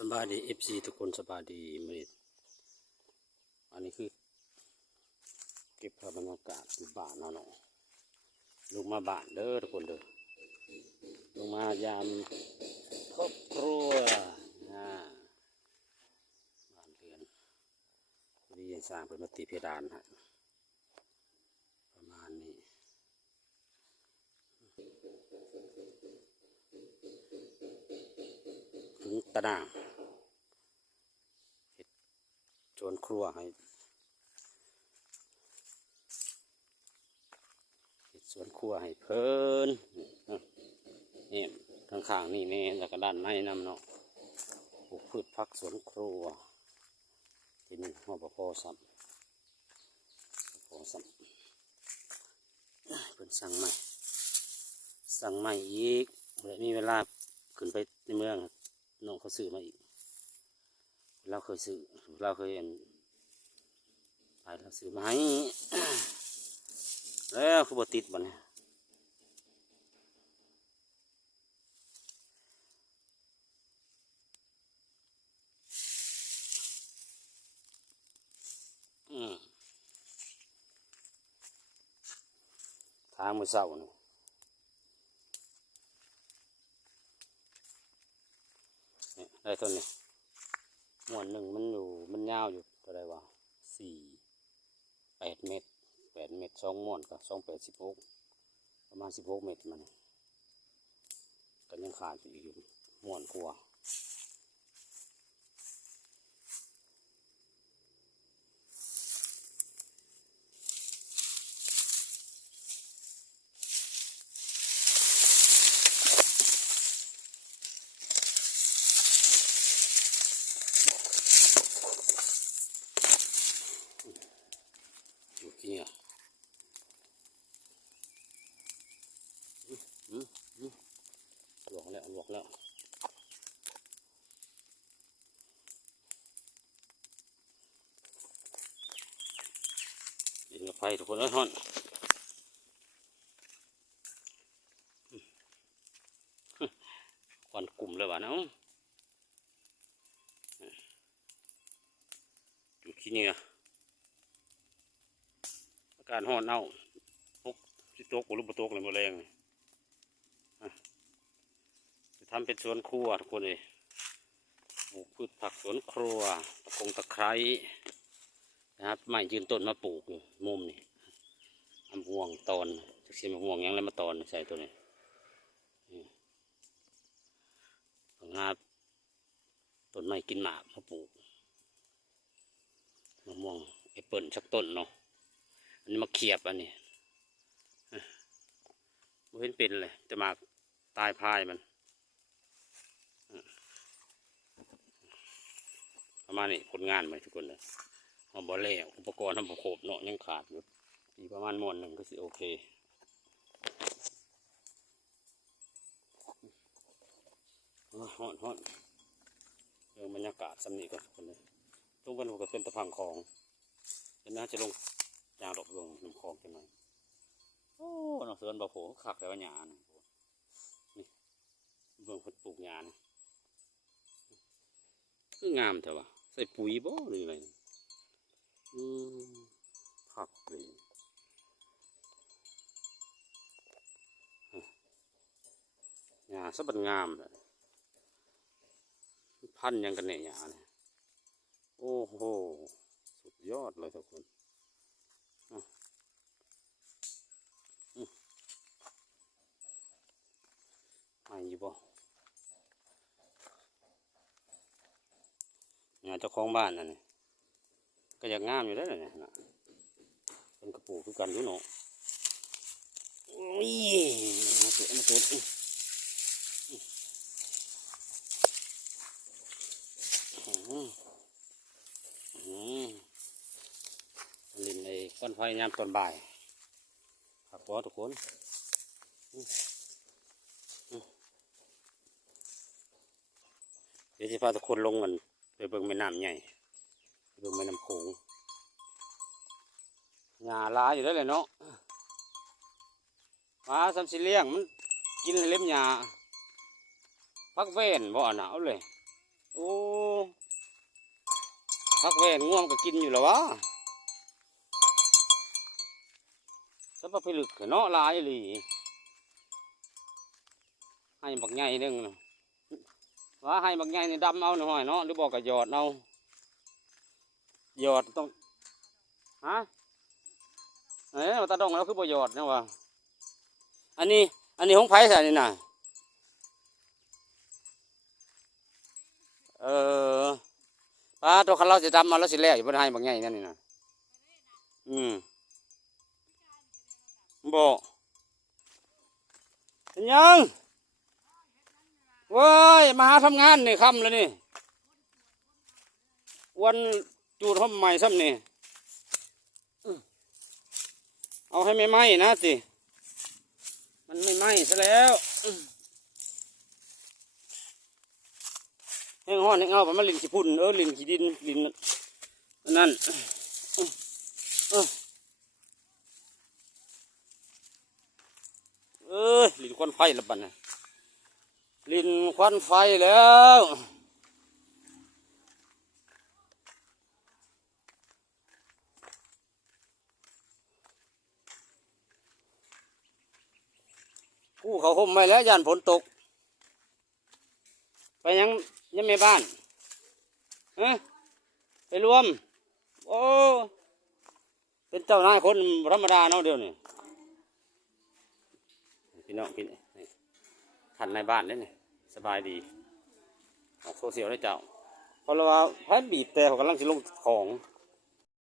สบายดีFC ทุกคนสบายดีมื้อนี้อันนี้คือเก็บภาพบรรยากาศที่บ้านเนาะลงมาบ้านเด้อทุกคนเด้อลงมายามครอบครัวบ้านเรือนพอดีสร้างเป็นมาติเพดานฮะประมาณนี้ถึงตะนางชวนครัวให้สวนครัวให้เพิ่นนี่ข้างๆนี่แม่แล้วก็ด้านในน้ำเนาะปลูกพืชผักสวนครัวที่นี่หัวพอสับพอสับเพิ่นสั่งใหม่อีกเดี๋ยวมีเวลาขึ้นไปในเมืองน้องเขาซื้อมาอีกเราเคยซื้อเราเคยเห็นไปเราซื้อมาให้แล้วคือบ่ติดบ่เนี่ยทางมือเสาเนี่ยได้ต้นนี้ม้วนหนึ่งมันอยู่มันยาวอยู่เท่าไรวะ8 เมตร2 ม้วนกับ2 8 16ประมาณ16 เมตรมันก็ยังขาดอยู่ม้วนกลัวนี่หลวกแล้วยิงไฟทุกคนแล้วท่อนควันกลุ่มเลยวะเนาะอยู่ที่นี่นะอาการห่อนเน่าพกที่โต๊ะกูรูปโต๊ะเลยมาแรงจะทำเป็นสวนครัวทุกคนเลยปลูกพืชผักสวนครัวตะไคร้นะครับไม้ยืนต้นมาปลูกอยู่มุมนี่มะม่วงตอนจะเสียมะม่วงยังแล้วมาตอนใส่ตัวนี้งาต้นไม้กินหมากมาปลูกมะม่วงแอปเปิลสักต้นเนาะอันนี้มาเขียบอันนี้ไม่เห็นเป็นเลยจะมาตายพายมันประมาณนี้ผลงานมาทุกคนเลยหอมบอลเล่อุปกรณ์ทำประโคบเนาะยังขาดอยู่อีกประมาณม้วนหนึ่งก็สิโอเคฮอนเรื่องบรรยากาศสำนีก่อนทุกคนเลยตรงบนหัวก็เป็นตะพังคลองเห็นน่าจะลงยางดอกลงน้ำคลองกันหน่อยโอ้หนองเสือนบ่โผขักแต่ว่าหยานี่เบื้องพัดปลูกหยาคืองามแต่ว่าใส่ปุ๋ยบ่หรืออะไรขักเลยหยาสะบัดงามเลยพันยังกันเนี่ยหยาเนี่ยโอ้โหสุดยอดเลยทุกคนไม่อยู่บ่งานเจ้าของบ้านนั่นนี่ก็อยากงามอยู่ได้เลยเนี่ยเป็นกระปูคือกันอยู่เนาะนี่มาเกิดลินในก้อนไฟยามตอนบ่ายครับพ่อทุกคนเดี๋ยวจะพาทุกคนลงกันไปเบิ่งแม่น้ำใหญ่ไปเบิ่งแม่น้ำโขงหญ้าลาอยู่ได้เลยเนาะ มาสำสิเลี้ยงมันกินเล็บหญ้าพักเว้นบ่หนาวเลย โอ้พักแวนง่วงก็กินอยู่แล้ววะสับปะไปลึกเนาะลายอีหลีให้บักใหญ่หนึงน่ะว่าให้บักใหญ่นี่ดำเอาหน่อยเนาะหรือบอกกับหยอดเอาหยอดต้องฮะตาดองแล้วคือบ่หยอดนะวะอันนี้ของไผ่ใส่นี่น่ะตัวคันเราจะดำมาแล้วสิแล่อยู่บนให้บักใหญ่นั่นนี่น่ะบ่เป็นยังเว้ยมาหาทำงานนี่ค่ำแล้วนี่วันจูดห้องใหม่ซ้ำนี่เอาให้ไม่ไหม้นะสิมันไม่ไหม้ซะแล้วแห้งห้อนแห้งเอามันลินขี้พุ่นลินขี้ดินลินนั่นลินควันไฟแล้วบัดน่ะลินควันไฟแล้วกู้เขาห่มไว้แล้วย่านฝนตกไปยังไม่บ้านไปรวมโอ้เป็นเจ้านายคนธรรมดาเนาะเดี๋ยวนี้พี่น้องพี่ท่านในบ้านเนี่ยสบายดีออกโซเชียลได้เจ้าเพราะว่าพันบีบแต่เขากำลังจะลงของ